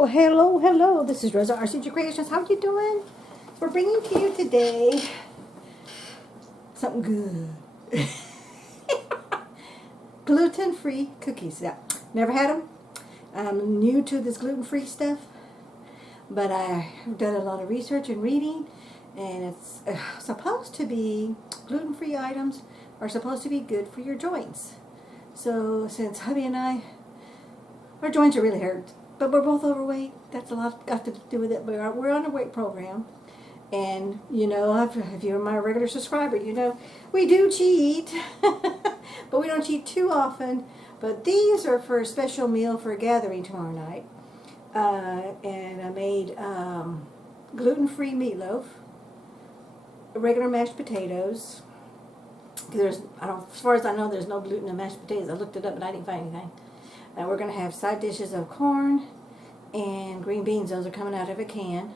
Well, hello. This is Rosa RCG Creations. How you doing? We're bringing to you today something good. Gluten-free cookies. Yeah, never had them. I'm new to this gluten-free stuff, but I've done a lot of research and reading, and it's supposed to be gluten-free items are supposed to be good for your joints. So since hubby and I, our joints are really hurt, but we're both overweight. That's a lot got to do with it. We're on a weight program. And, you know, if you're my regular subscriber, you know, we do cheat. But we don't cheat too often. But these are for a special meal for a gathering tomorrow night. And I made gluten-free meatloaf, regular mashed potatoes. As far as I know, there's no gluten in mashed potatoes. I looked it up, but I didn't find anything. And we're going to have side dishes of corn and green beans. Those are coming out of a can.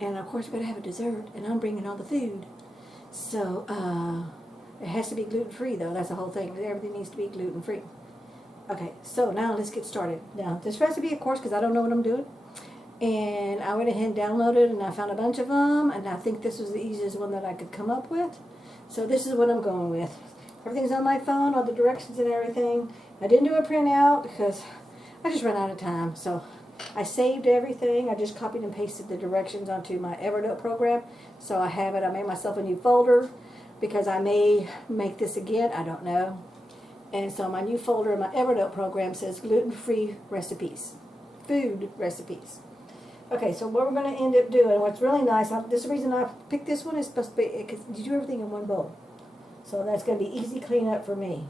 And of course, we're going to have a dessert, and I'm bringing all the food. So, it has to be gluten-free, though. That's the whole thing. Everything needs to be gluten-free. Okay, so now let's get started. Now, this recipe, of course, because I don't know what I'm doing. And I went ahead and downloaded, and I found a bunch of them. And I think this was the easiest one that I could come up with. So this is what I'm going with. Everything's on my phone, all the directions and everything. I didn't do a printout because I just ran out of time. So I saved everything. I just copied and pasted the directions onto my Evernote program. So I have it. I made myself a new folder because I may make this again. I don't know. And so my new folder in my Evernote program says gluten-free recipes, food recipes. Okay, so what we're going to end up doing, what's really nice, this is the reason I picked this one, is supposed to be, because you do everything in one bowl. So that's going to be easy cleanup for me.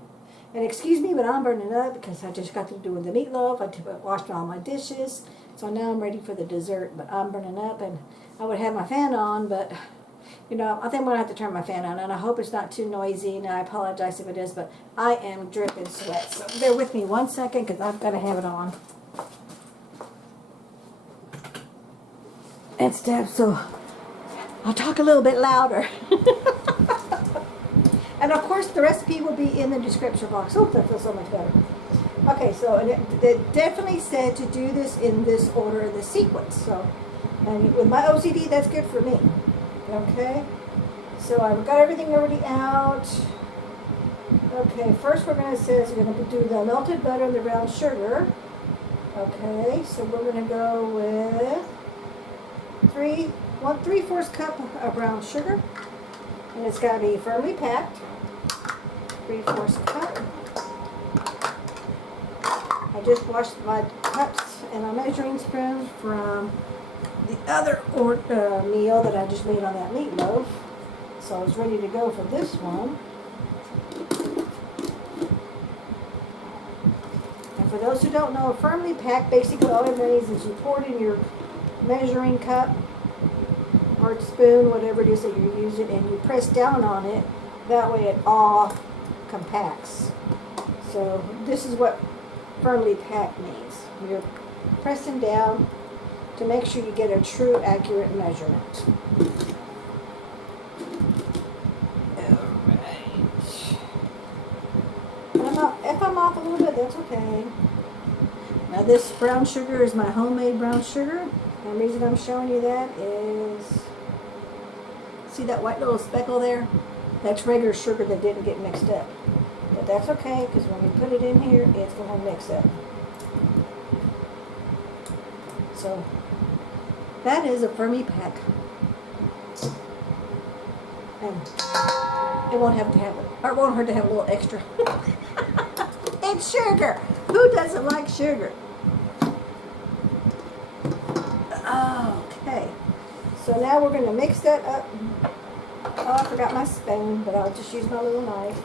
And excuse me, but I'm burning up because I just got to do with the meatloaf. I washed all my dishes. So now I'm ready for the dessert, but I'm burning up. And I would have my fan on, but, you know, I think I'm going to have to turn my fan on. And I hope it's not too noisy, and I apologize if it is, but I am dripping sweat. So bear with me 1 second because I've got to have it on. And stuff, so I'll talk a little bit louder. And of course, the recipe will be in the description box. Oh, that feels so much better. Okay, so it definitely said to do this in this order, in this sequence. So, and with my OCD, that's good for me. Okay, so I've got everything already out. Okay, first we're going to do the melted butter and the brown sugar. Okay, so we're going to go with 3/4 cup of brown sugar. And it's got to be firmly packed. 3/4 cup. I just washed my cups and my measuring spoons from the other meal that I just made on that meatloaf. So I was ready to go for this one. And for those who don't know, firmly packed, basically all it means is you pour it in your measuring cup or spoon, whatever it is that you're using, and you press down on it. That way it all compacts. So this is what firmly packed means. You're pressing down to make sure you get a true, accurate measurement. Alright. If I'm off a little bit, that's okay. Now this brown sugar is my homemade brown sugar. And the reason I'm showing you that is, see that white little speckle there? That's regular sugar that didn't get mixed up. But that's okay, because when we put it in here, it's going to mix up. So, that is a firmly pack. And it won't hurt to have a little extra. It's sugar! Who doesn't like sugar? Okay, so now we're going to mix that up. Oh, I forgot my spoon, but I'll just use my little knife.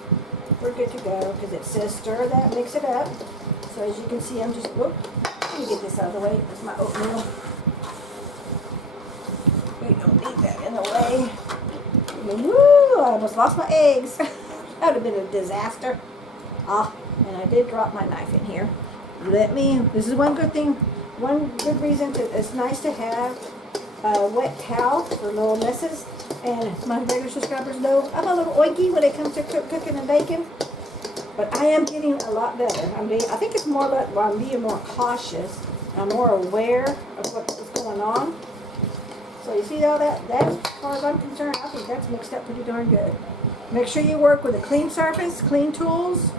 We're good to go because it says stir that, mix it up. So as you can see, I'm just, whoop, let me get this out of the way. That's my oatmeal. We don't need that in the way. Woo, I almost lost my eggs. That would have been a disaster. Ah, and I did drop my knife in here. This is one good thing. One good reason it's nice to have a wet towel for little messes. And my regular subscribers know I'm a little oinky when it comes to cooking and baking. But I am getting a lot better. I think it's more about I'm being more cautious I'm more aware of what's going on. So you see all that? As far as I'm concerned, I think that's mixed up pretty darn good. Make sure you work with a clean surface, clean tools,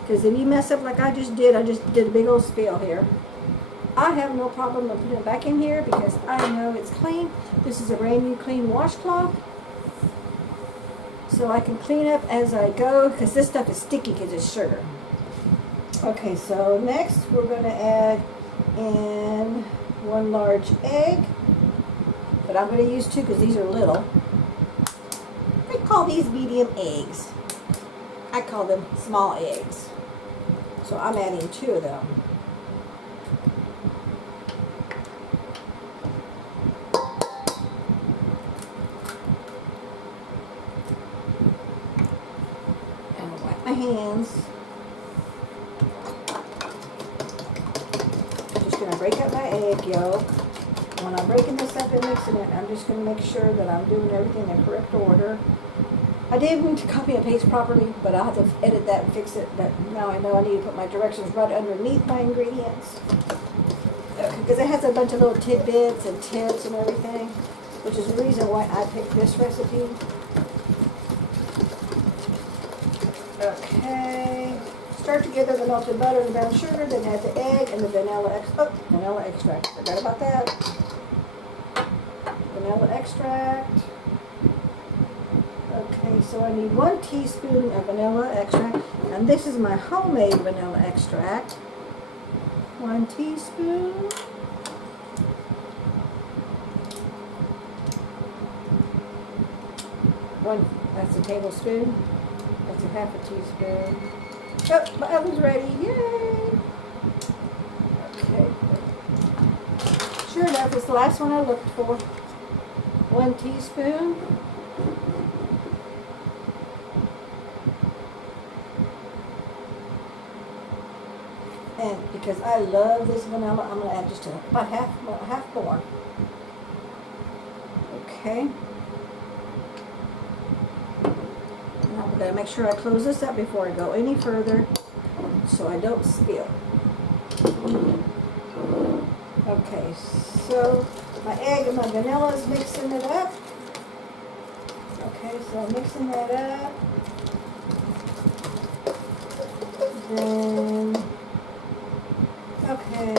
because if you mess up like I just did a big old spill here. I have no problem with putting it back in here because I know it's clean. This is a brand new clean washcloth. So I can clean up as I go because this stuff is sticky because it's sugar. Okay, so next we're going to add in 1 large egg. But I'm going to use 2 because these are little. I call these medium eggs. I call them small eggs. So I'm adding 2 of them. And I'll wipe my hands. I'm just going to break up my egg yolk. When I'm breaking this up and mixing it, I'm just going to make sure that I'm doing everything in correct order. I didn't copy and paste properly, but I'll have to edit that and fix it. But now I know I need to put my directions right underneath my ingredients. Because it has a bunch of little tidbits and tips and everything, which is the reason why I picked this recipe. Okay. Stir together the melted butter and brown sugar, then add the egg and the vanilla extract. Forgot about that. Vanilla extract. Okay, so I need 1 teaspoon of vanilla extract, and this is my homemade vanilla extract. 1 teaspoon. That's a tablespoon. That's a half a teaspoon. Oh, my oven's ready. Yay! Okay. Sure enough, it's the last one I looked for. 1 teaspoon. And because I love this vanilla, I'm going to add just about half more. Okay. Now I'm going to make sure I close this up before I go any further so I don't spill. Okay, so my egg and my vanilla is mixing it up. Okay, so I'm mixing that up. Then, okay,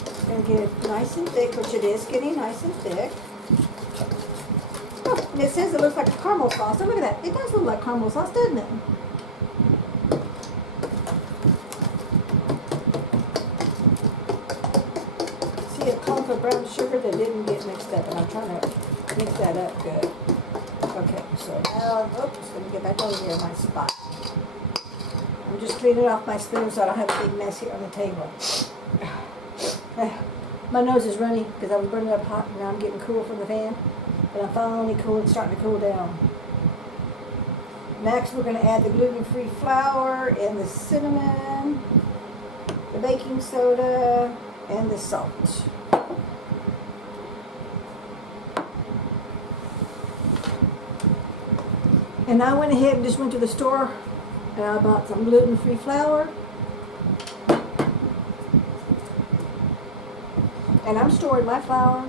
it's going to get nice and thick, which it is getting nice and thick. Oh, and it says it looks like a caramel sauce. So look at that. It does look like caramel sauce, doesn't it? See, it called for brown sugar that didn't get mixed up, and I'm trying to mix that up good. Okay, so now, oops, let me get back over here in my spot. I'm just cleaning off my spoon so I don't have a big mess here on the table. My nose is runny because I was burning up hot and now I'm getting cool from the fan. But I'm finally cool, it's starting to cool down. Next we're going to add the gluten-free flour and the cinnamon, the baking soda, and the salt. And I went ahead and just went to the store and I bought some gluten-free flour. And I'm storing my flour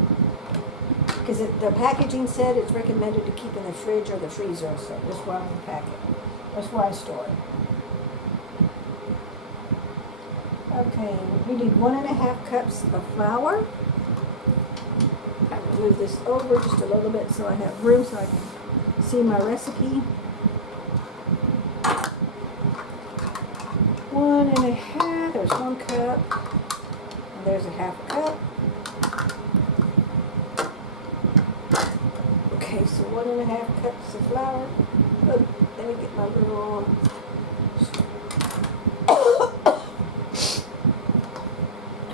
because the packaging said it's recommended to keep in the fridge or the freezer, so that's why I'm going to pack it. That's why I store it. Okay, we need 1.5 cups of flour. I'm going to move this over just a little bit so I have room so I can see my recipe. 1.5, there's 1 cup, and there's a half a cup. Okay, so 1.5 cups of flour. Oh, let me get my little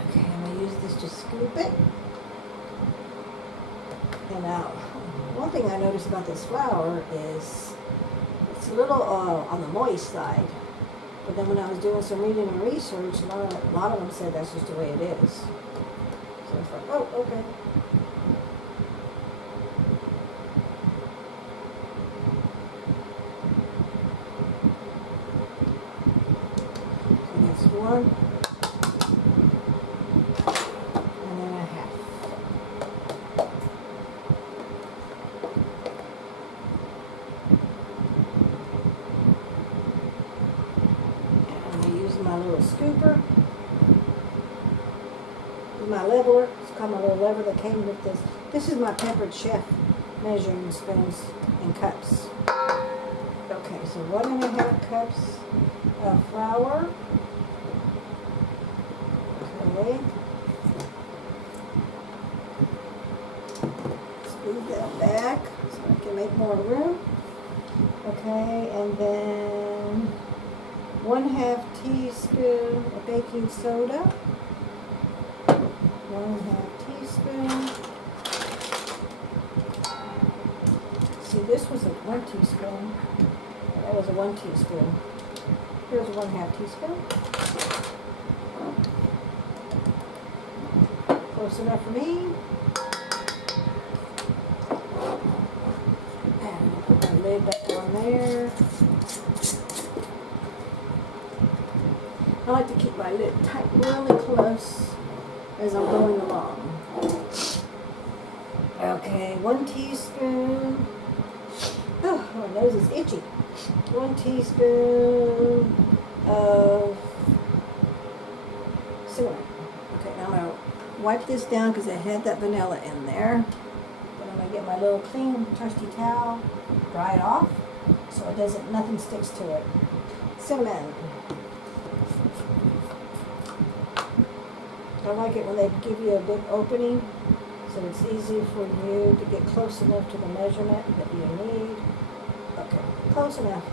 okay, I'm going to use this to scoop it. And now, one thing I noticed about this flour is it's a little on the moist side. But then when I was doing some reading and research, a lot of them said that's just the way it is. So it's like, oh, okay. So that's 1. with my leveler. It's called my little lever that came with this. This is my Pampered Chef measuring spoons and cups. Okay, so 1.5 cups of flour. Okay. Scoop that back so I can make more room. Okay, and then 1/2 teaspoon of baking soda. 1/2 teaspoon. See, this was a 1 teaspoon. That was a 1 teaspoon. Here's a 1/2 teaspoon. Close enough for me. And put my lid back on there. I like to keep my lid tight really close as I'm going along. Okay, 1 teaspoon. Oh, my nose is itchy. 1 teaspoon of cinnamon. Okay, now I'm going to wipe this down because I had that vanilla in there. Then I'm going to get my little clean, trusty towel, dry it off so it doesn't, nothing sticks to it. Cinnamon. I like it when they give you a big opening so it's easy for you to get close enough to the measurement that you need. Okay, close enough.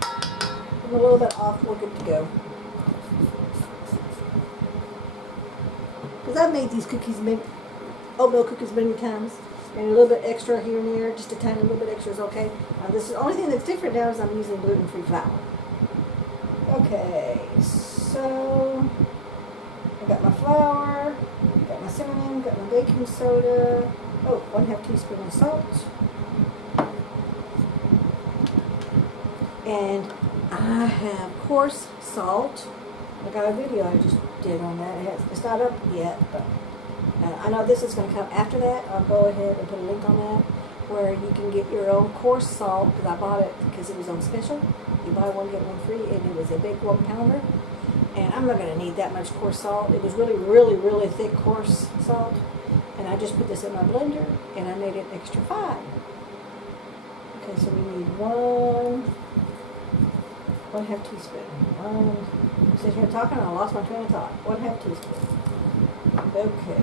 I'm a little bit off, we're good to go. Because I've made these cookies, oatmeal cookies many times, and a little bit extra here and there, just a tiny little bit extra is okay. This is the only thing that's different now is I'm using gluten-free flour. Okay, so I got my flour, got my cinnamon, got my baking soda, 1/2 teaspoon of salt. And I have coarse salt. I got a video I just did on that. It's not up yet, but I know this is going to come after that. I'll go ahead and put a link on that where you can get your own coarse salt because I bought it because it was on special. You buy one, get one free, and it was a big 1-pounder. And I'm not going to need that much coarse salt. It was really, really, really thick coarse salt. And I just put this in my blender and I made it extra fine. Okay, so we need 1/2 teaspoon. Sitting here talking, I lost my train of thought. 1/2 teaspoon. Okay.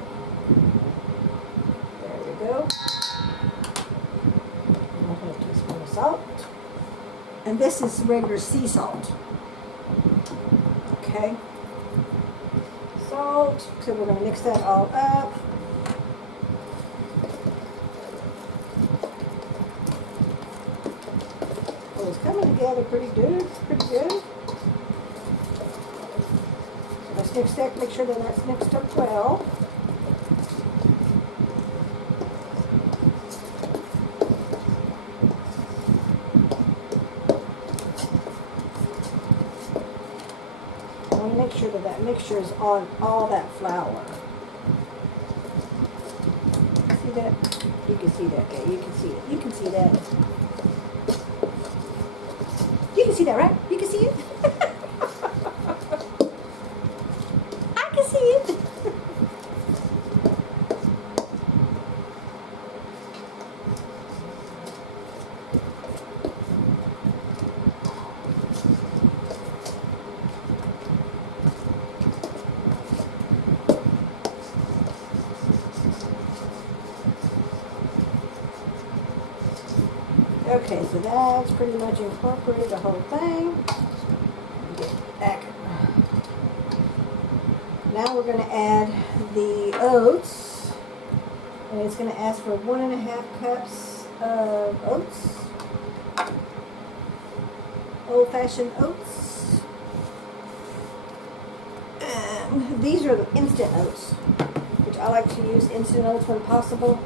There we go. 1/2 teaspoon of salt. And this is regular sea salt. Okay. Salt. So we're going to mix that all up. Oh, it's coming together pretty good. Pretty good. So let's mix that. Make sure that that's mixed up well. Make sure that that mixture is on all that flour. See that? You can see that. Okay, you can see it. You can see that. You can see that, right? You can see it? I can see it. Okay, so that's pretty much incorporated the whole thing. Get back. Now we're going to add the oats. And it's going to ask for 1.5 cups of oats. Old-fashioned oats. And these are the instant oats, which I like to use instant oats when possible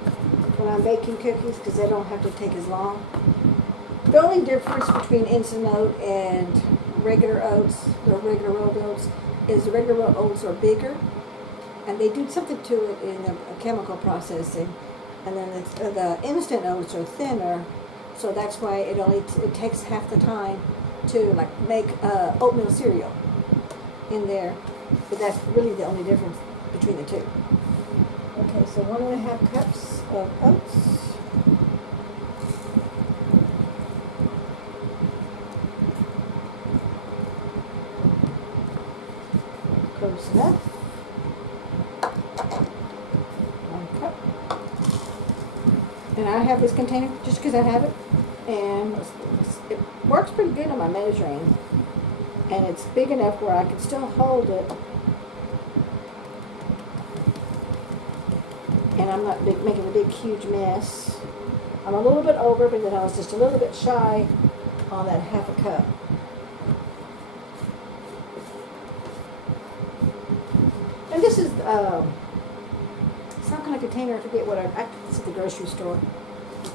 when I'm baking cookies because they don't have to take as long. The only difference between instant oat and regular oats, the regular rolled oats, is the regular rolled oats are bigger, and they do something to it in the chemical processing, and then the instant oats are thinner, so that's why it takes half the time to make oatmeal cereal in there. But that's really the only difference. between the two. Okay, so 1.5 cups of oats. Close enough. 1 cup. And I have this container just because I have it. And it works pretty good on my measuring. And it's big enough where I can still hold it. And I'm not making a big, huge mess. I'm a little bit over, but then I was just a little bit shy on that 1/2 cup. And this is some kind of container. I forget what it's at the grocery store.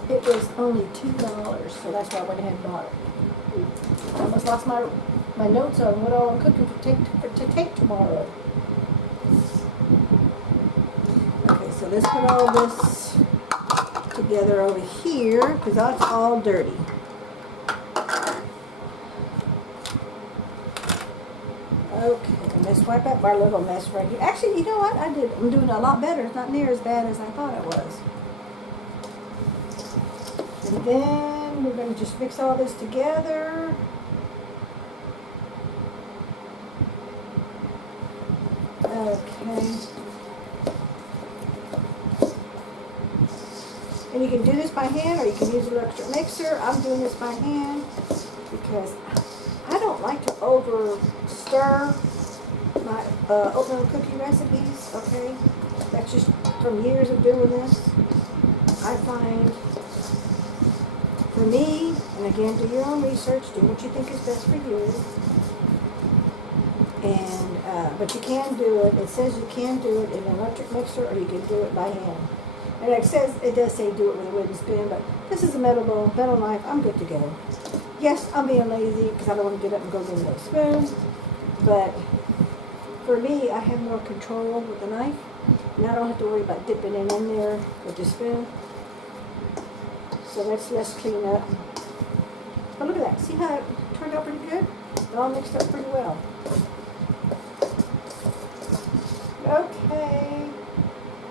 It was only $2, so that's why I went ahead and bought it. I almost lost my notes on what all I'm cooking to take tomorrow. Okay, so let's put all this together over here because that's all dirty. Okay, and let's wipe up our little mess right here. Actually, you know what? I'm doing a lot better. It's not near as bad as I thought it was. And then we're going to just mix all this together. Okay. And you can do this by hand or you can use an electric mixer. I'm doing this by hand because I don't like to over stir my oatmeal cookie recipes, okay? That's just from years of doing this. I find, for me, and again, do your own research, do what you think is best for you. And, but you can do it. It says you can do it in an electric mixer or you can do it by hand. And it does say do it with a wooden spoon, but this is a metal knife. I'm good to go. Yes, I'm being lazy because I don't want to get up and go get another spoon. But for me, I have more control with the knife. And I don't have to worry about dipping it in there with the spoon. So let's clean up. Oh, look at that. See how it turned out pretty good? It all mixed up pretty well. Okay.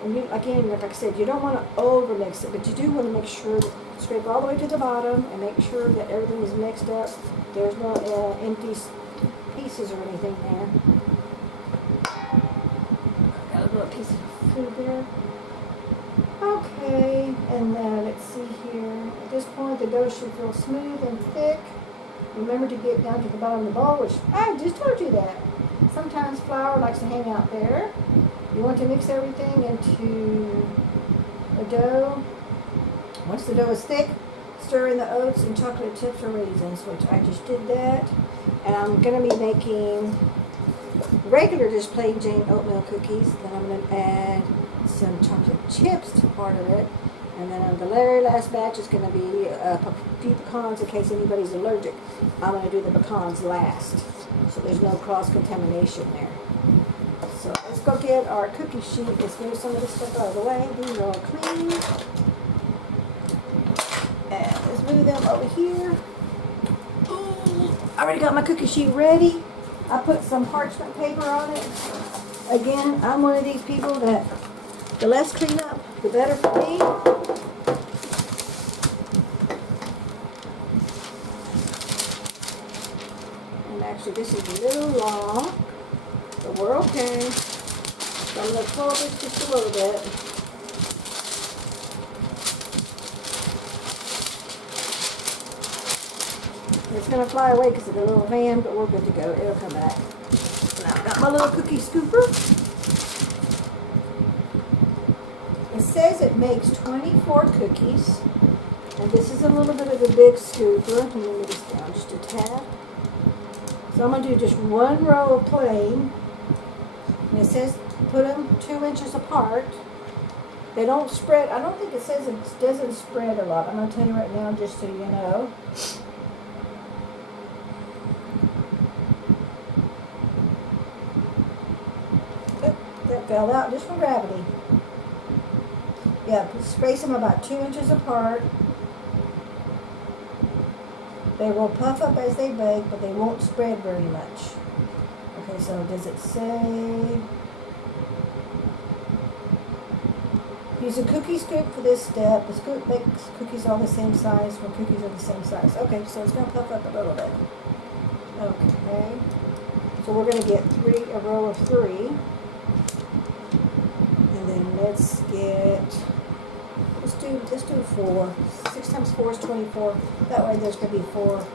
And you, again, like I said, you don't want to over mix it, but you do want to make sure that scrape all the way to the bottom and make sure that everything is mixed up. There's no empty pieces or anything there. Got a little piece of food there. Okay, and then let's see here. At this point, the dough should feel smooth and thick. Remember to get down to the bottom of the bowl, which I just told you that. Sometimes flour likes to hang out there. You want to mix everything into the dough. Once the dough is thick, stir in the oats and chocolate chips or raisins, which I just did that. And I'm going to be making regular just plain Jane oatmeal cookies. Then I'm going to add some chocolate chips to part of it. And then on the very last batch is going to be a few pecans in case anybody's allergic. I'm going to do the pecans last, so there's no cross-contamination there. So let's go get our cookie sheet. Let's move some of this stuff out of the way. These are all clean. And let's move them over here. I already got my cookie sheet ready. I put some parchment paper on it. Again, I'm one of these people that the less cleanup, the better for me. And actually, this is a little long, but we're okay. So I'm going to pull this just a little bit. It's going to fly away because it's a little van, but we're good to go. It'll come back. Now I've got my little cookie scooper. It says it makes 24 cookies. And this is a little bit of a big scooper. Let me move this down just a tad. So I'm going to do just one row of plain. And it says put them 2 inches apart. They don't spread. I don't think it says it doesn't spread a lot. I'm going to tell you right now just so you know. That fell out just from gravity. Yeah, space them about 2 inches apart. They will puff up as they bake, but they won't spread very much. Okay, so does it say Use a cookie scoop for this step. The scoop makes cookies all the same size when cookies are the same size. Okay, so it's going to puff up a little bit. Okay. So we're going to get a row of 3. And then let's do 4. 6 times 4 is 24. That way there's going to be 4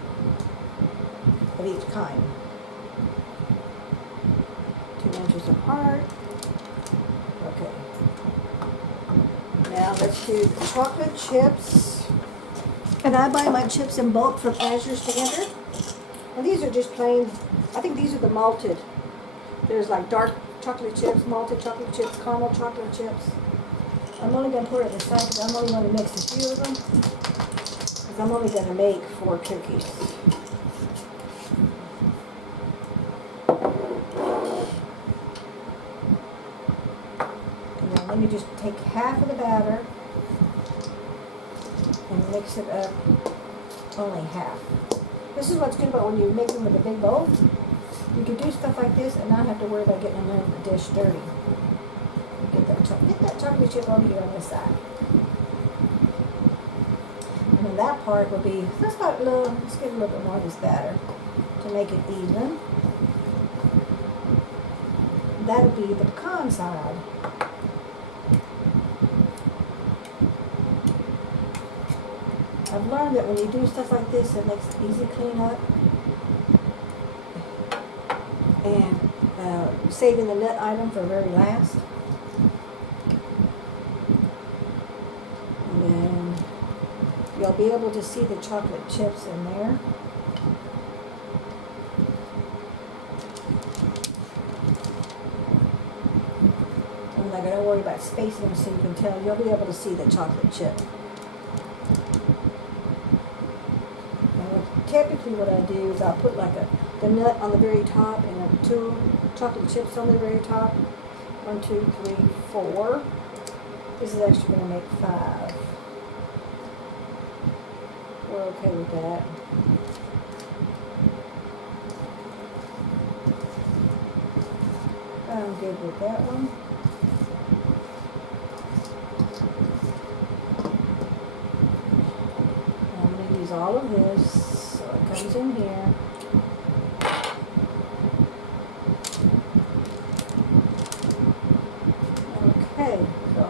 of each kind. 2 inches apart. Okay. Now let's do the chocolate chips. And I buy my chips in bulk from Azure Standard. And these are just plain, I think these are the malted. There's like dark chocolate chips, malted chocolate chips, caramel chocolate chips. I'm only going to pour it aside because I'm only going to mix a few of them. Because I'm only going to make 4 cookies. And then let me just take half of the batter and mix it up only half. This is what's good about when you make them with a big bowl. You can do stuff like this and not have to worry about getting another dish dirty. Get that chocolate chip over here on this side. And then that part will be, let's get a little bit more of this batter to make it even. That'll be the pecan side. I've learned that when you do stuff like this, it makes it easy to clean up. And saving the nut item for very last. And then you'll be able to see the chocolate chips in there. I'm not going to worry about spacing them so you can tell. You'll be able to see the chocolate chip. Typically what I do is I'll put like the nut on the very top and 2 chocolate chips on the very top. 1, 2, 3, 4. This is actually going to make 5. We're okay with that. I'm good with that one. I'm going to use all of this. Comes in here. Okay, so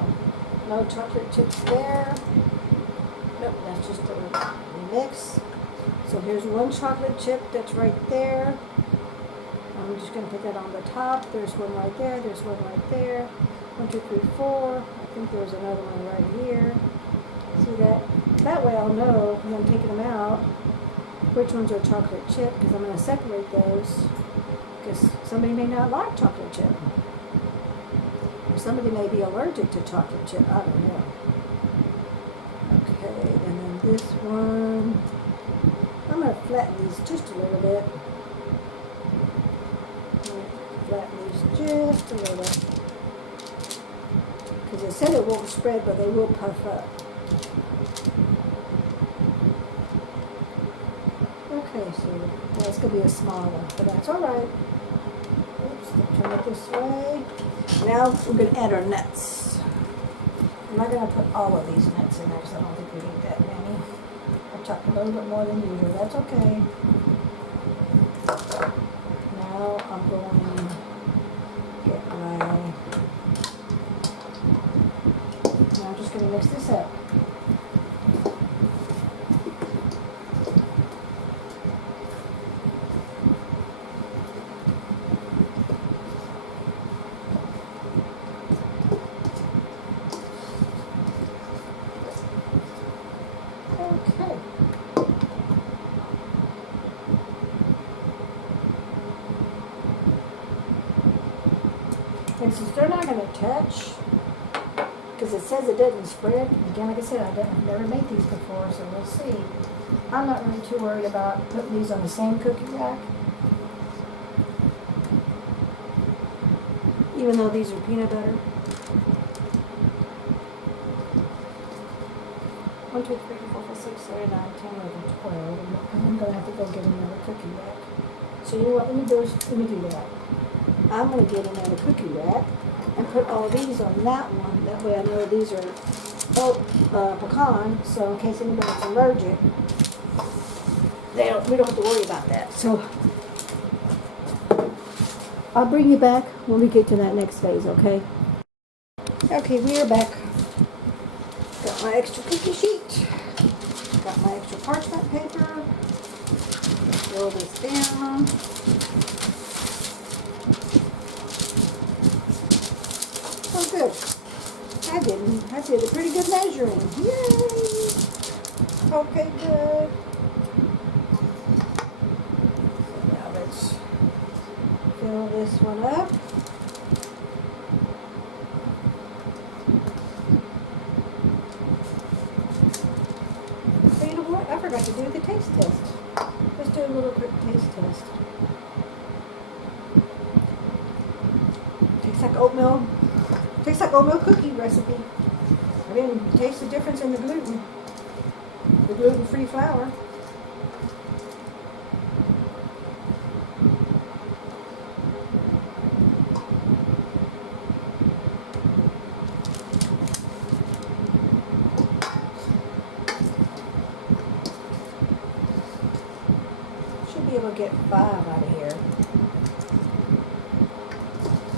no chocolate chips there. Nope, that's just a mix. So here's 1 chocolate chip that's right there. I'm just going to put that on the top. There's 1 right there. There's 1 right there. 1, 2, 3, 4. I think there's another one right here. See that? That way I'll know when I'm taking them out which ones are chocolate chip, because I'm going to separate those, because somebody may not like chocolate chip. Or somebody may be allergic to chocolate chip, I don't know. Okay, and then this one, I'm going to flatten these just a little bit. Flatten these just a little. Because it said it won't spread, but they will puff up. Okay, so that's going to be a small one, but that's all right. Oops, turn it this way. Now we're going to add our nuts. I'm not going to put all of these nuts in there because I don't think we need that many. I chopped a little bit more than usual. That's okay. Now I'm going to get now I'm just going to mix this up. And since they're not going to touch, because it says it doesn't spread, again, like I said, I've never made these before, so we'll see. I'm not really too worried about putting these on the same cookie rack. Even though these are peanut butter. 1, 2, 3, 4, 5, 6, 7, 8, 9, 10, 11, 12. And I'm going to have to go get another cookie rack. So you know what, let me do that. I'm going to get another cookie rack and put all these on that one That way I know these are pecan, so in case anybody's allergic, we don't have to worry about that. So I'll bring you back when we get to that next phase, okay? Okay, we are back. Got my extra cookie sheet. Got my extra parchment paper. Roll this down. Oh, good. I did a pretty good measuring. Yay! Okay, good. So now let's fill this one up. So you know what? I forgot to do the taste test. Let's do a little quick taste test. Tastes like oatmeal. Tastes like oatmeal cookie recipe. I didn't taste the difference in the gluten. The gluten-free flour. Should be able to get 5 out of here.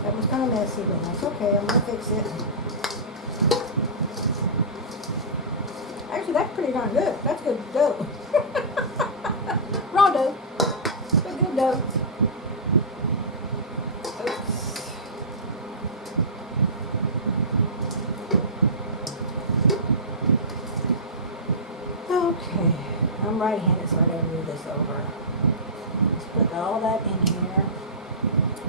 That was kind of messy, but that's okay. I'm going to fix it. Actually, that's pretty darn good. That's good dough. Raw dough. But good dough. Oops. Okay. I'm right-handed, so I gotta move this over. Let's put all that in here.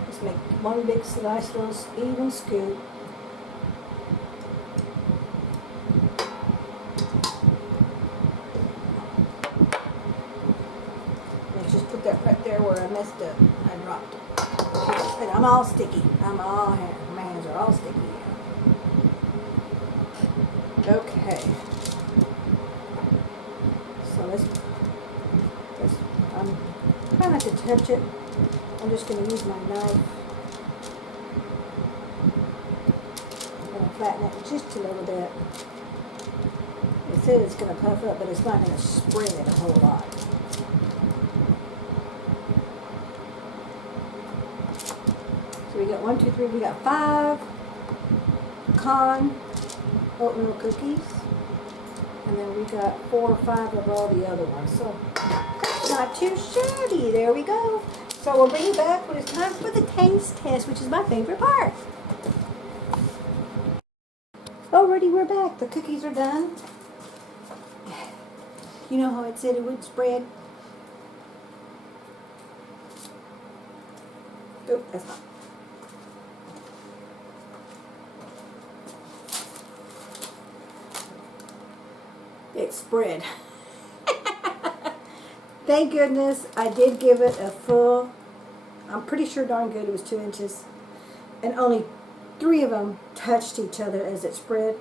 Just make one big nice little even scoop. Let's just put that right there where I messed up. I dropped it. And I'm all sticky. My hands are all sticky. Okay. So let's I'm trying not to touch it. I'm just going to use my knife. I'm going to flatten it just a little bit. It said it's going to puff up, but it's not going to spread a whole lot. So we got 1, 2, 3. We got 5 pecan oatmeal cookies. And then we got 4 or 5 of all the other ones. So not too shabby. There we go. So we'll bring you back when it's time for the taste test, which is my favorite part. Alrighty, we're back. The cookies are done. You know how it said it would spread? Oh, that's not. It spread. Thank goodness I did give it a full, I'm pretty sure darn good it was 2 inches. And only 3 of them touched each other as it spread.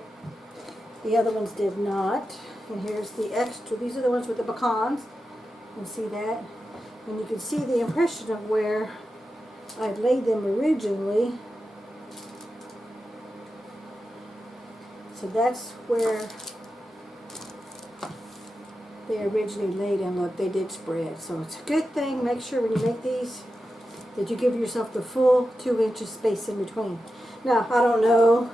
The other ones did not. And here's the extra. These are the ones with the pecans. You can see that. And you can see the impression of where I laid them originally. So that's where they originally laid, and look, they did spread. So it's a good thing. Make sure when you make these that you give yourself the full 2 inches space in between. Now, I don't know,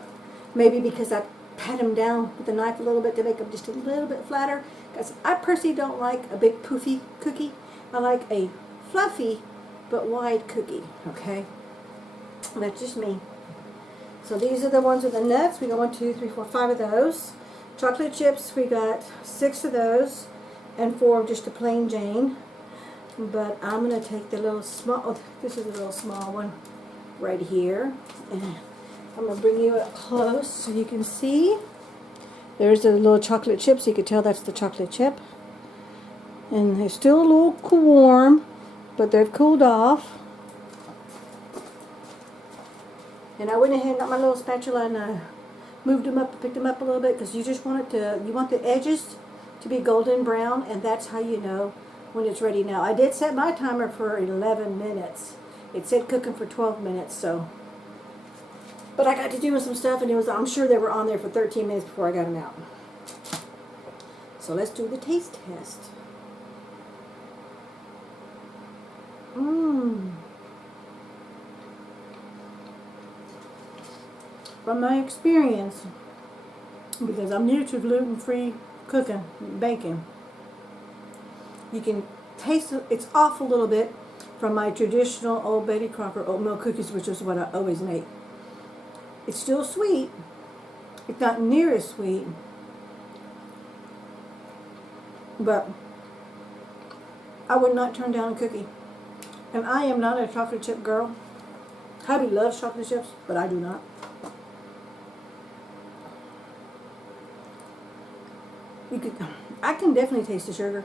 maybe because I pat them down with a knife a little bit to make them just a little bit flatter. Because I personally don't like a big poofy cookie. I like a fluffy but wide cookie, okay? That's just me. So these are the ones with the nuts. We got 1, 2, 3, 4, 5 of those. Chocolate chips, we got 6 of those. And 4 of just a plain Jane. But I'm going to take the little small, oh, this is a little small one right here. And I'm going to bring you up close so you can see. There's the little chocolate chips. You can tell that's the chocolate chip. And they're still a little warm, but they've cooled off. And I went ahead and got my little spatula and moved them up, picked them up a little bit, because you just want it to, you want the edges to be golden brown, and that's how you know when it's ready. Now, I did set my timer for 11 minutes. It said cooking for 12 minutes, so But I got to doing some stuff, and I'm sure they were on there for 13 minutes before I got them out. So let's do the taste test. From my experience, because I'm new to gluten-free cooking, baking, you can taste it's off a little bit from my traditional old Betty Crocker oatmeal cookies, which is what I always make. It's still sweet. It's not near as sweet, but I would not turn down a cookie. And I am not a chocolate chip girl. Hubby loves chocolate chips, but I do not. I can definitely taste the sugar.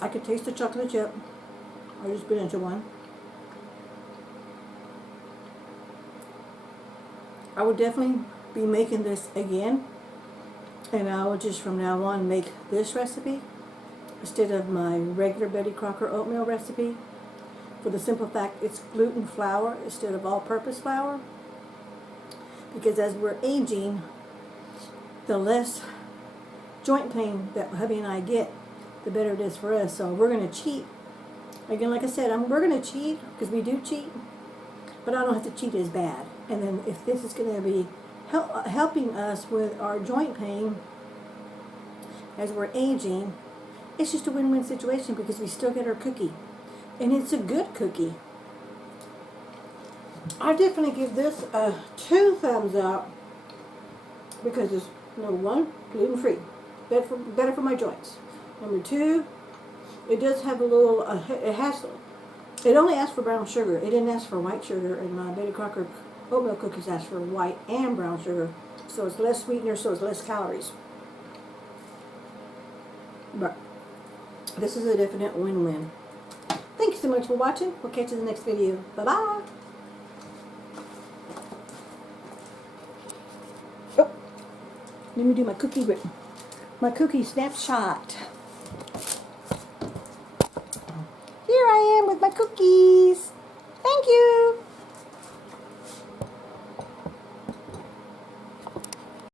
I could taste the chocolate chip. I just bit into one. I would definitely be making this again, and I will just from now on make this recipe instead of my regular Betty Crocker oatmeal recipe, for the simple fact it's gluten flour instead of all-purpose flour, because as we're aging, the less joint pain that hubby and I get, the better it is for us. So we're going to cheat. Again, like I said, we're going to cheat because we do cheat, but I don't have to cheat as bad. And then if this is going to be helping us with our joint pain as we're aging, it's just a win-win situation because we still get our cookie. And it's a good cookie. I definitely give this 2 thumbs up because it's, number 1, gluten-free. Better for my joints. Number 2, it does have a little, it only asks for brown sugar. It didn't ask for white sugar, and my Betty Crocker oatmeal cookies ask for white and brown sugar. So it's less sweetener, so it's less calories. But this is a definite win-win. Thank you so much for watching. We'll catch you in the next video. Bye-bye. Oh, let me do my cookie snapshot. Here I am with my cookies. Thank you.